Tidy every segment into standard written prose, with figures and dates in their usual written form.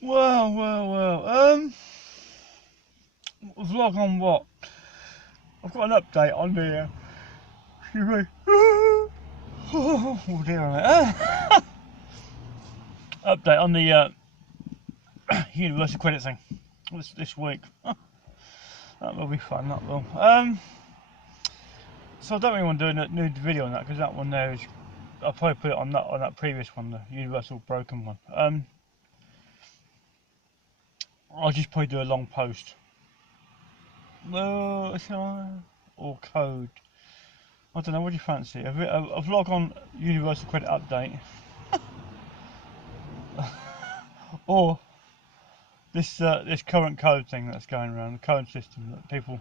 Well. Vlog on what? I've got an update on the. Excuse me. Oh dear, update on the universal credit thing this week. That will be fun. That will. So I don't really want to do a new video on that because that one there is. I'll probably put it on that previous one, the universal broken one. I'll just probably do a long post. Or code. I don't know. What do you fancy? A vlog on universal credit update, or this current code thing that's going around, the code system that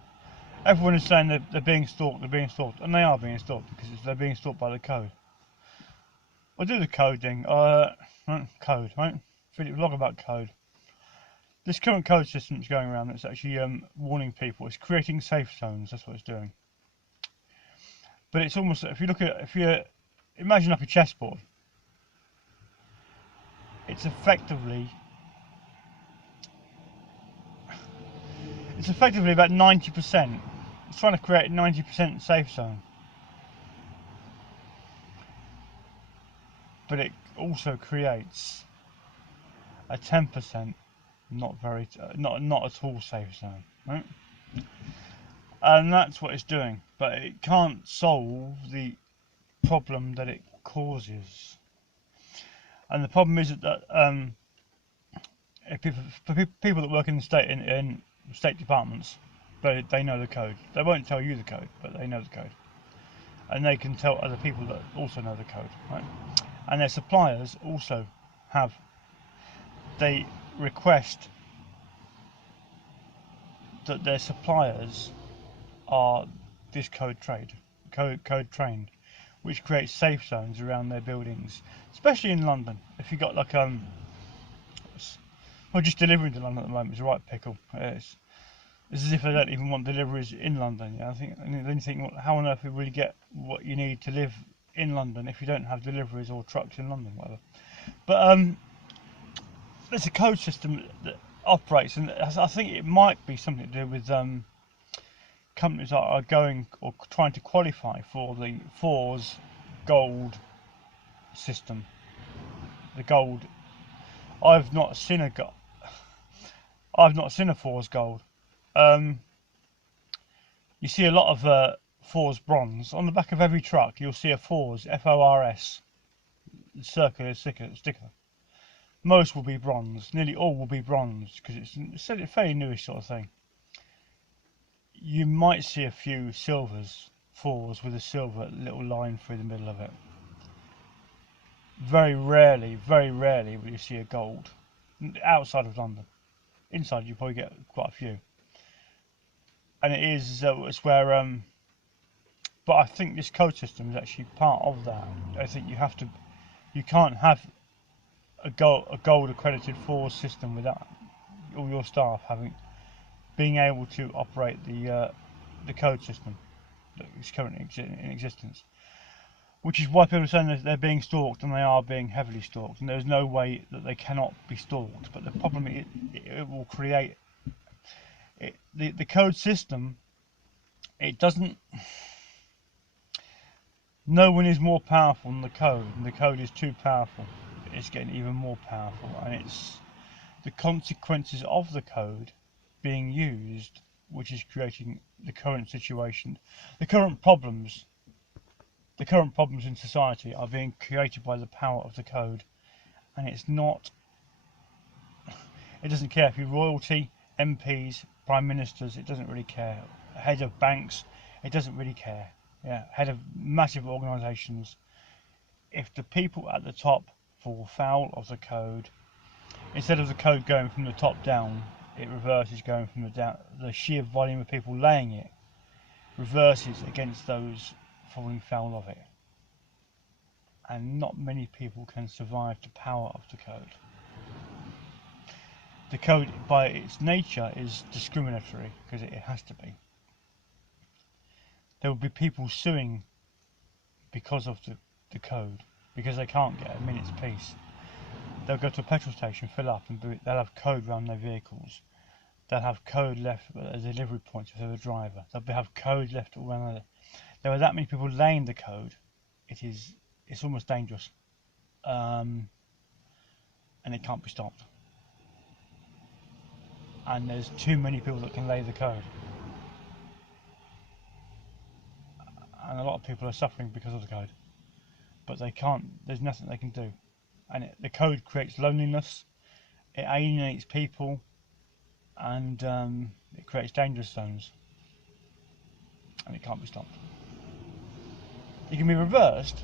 everyone is saying they're being stalked, and they are being stalked because they're being stalked by the code. I'll do the coding, code, right? Vlog about code. This current code system that's going around that's actually warning people. It's creating safe zones. That's what it's doing. But it's almost, if you imagine like a chessboard, it's effectively about 90%. It's trying to create a 90% safe zone, but it also creates a 10% not at all safe zone, right? And that's what it's doing, but it can't solve the problem that it causes. And the problem is that people that work in the state departments, they know the code. They won't tell you the code, but they know the code, and they can tell other people that also know the code, right? And their suppliers also they request that their suppliers are this code trained, which creates safe zones around their buildings, especially in London. If you got like well, just delivering to London at the moment is a right pickle. It's as if they don't even want deliveries in London. Yeah, then you think, how on earth we really get what you need to live in London if you don't have deliveries or trucks in London, whatever. But there's a code system that operates, and I think it might be something to do with companies that are going or trying to qualify for the FORS gold system. The gold. I've not seen a FORS gold. You see a lot of FORS bronze on the back of every truck. You'll see a FORS FORS circular sticker. Most will be bronze. Nearly all will be bronze because it's a fairly newish sort of thing. You might see a few silvers, FORS with a silver little line through the middle of it. Very rarely will you see a gold outside of London. Inside you probably get quite a few, and it's where but I think this code system is actually part of that. I think you can't have a gold accredited FORS system without all your staff being able to operate the code system that is currently in existence. Which is why people are saying that they're being stalked, and they are being heavily stalked, and there's no way that they cannot be stalked. But the problem is it will create the code system. It doesn't. No one is more powerful than the code, and the code is too powerful. It's getting even more powerful, and it's the consequences of the code being used, which is creating the current situation, the current problems in society are being created by the power of the code, and it doesn't care if you're royalty, MPs, prime ministers, it doesn't really care. Head of banks, it doesn't really care. Yeah, head of massive organisations. If the people at the top fall foul of the code, instead of the code going from the top down, it reverses going from the sheer volume of people laying it reverses against those falling foul of it. And not many people can survive the power of the code. The code, by its nature, is discriminatory because it has to be. There will be people suing because of the code, because they can't get a minute's peace. they'll go to a petrol station, fill up, and they'll have code around their vehicles. They'll have code left at a delivery point if they're a driver. They'll have code left all around. There are that many people laying the code. It's almost dangerous, and it can't be stopped. And there's too many people that can lay the code, and a lot of people are suffering because of the code. But they can't. There's nothing they can do, and the code creates loneliness. It alienates people, and it creates danger zones, and it can't be stopped. It can be reversed,